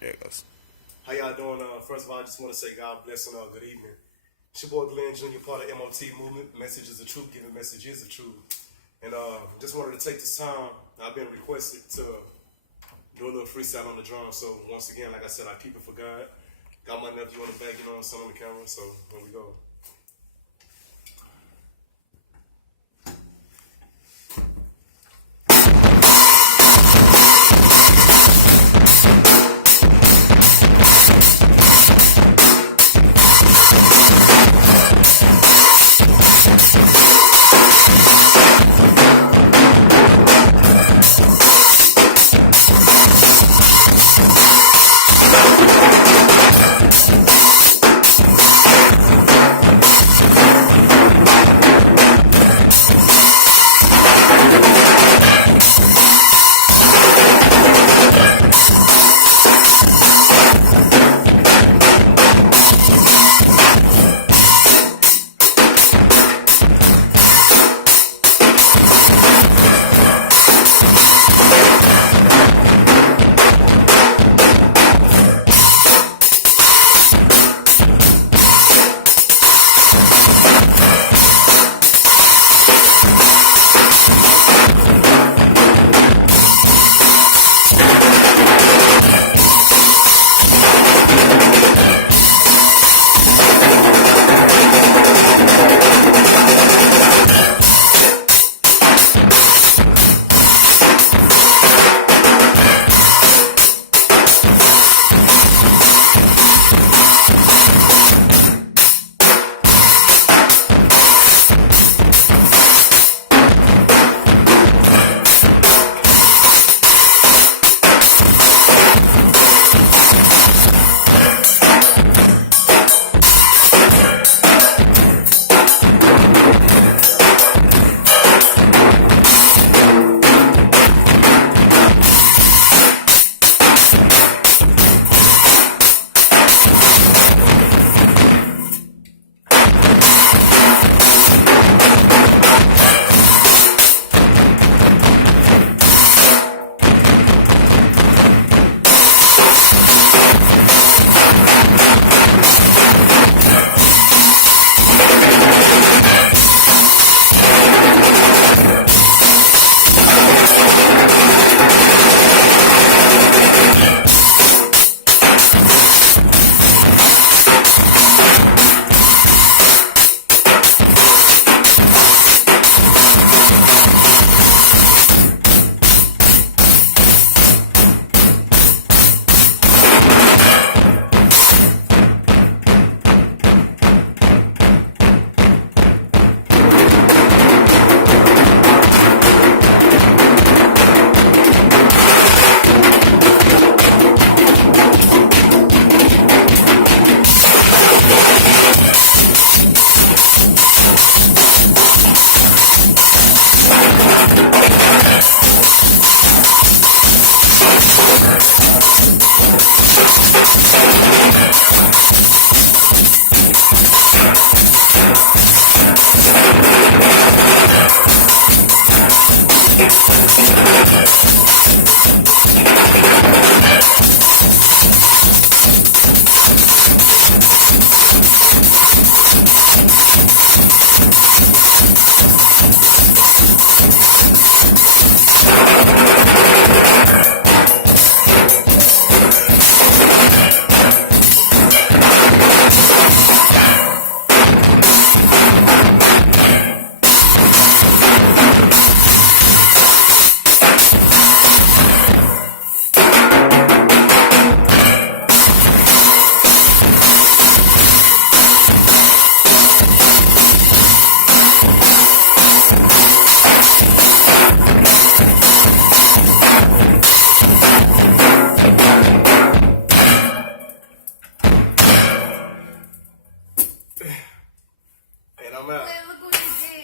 There it goes. How y'all doing? First of all, I just want to say God bless and good evening. It's your boy Glenn Jr., part of MOT movement. Message is the truth, giving message is the truth. And just wanted to take this time. I've been requested to do a little freestyle on the drum. So once again, like I said, I keep it for God. Got my nephew on the back, son on the camera. So here we go.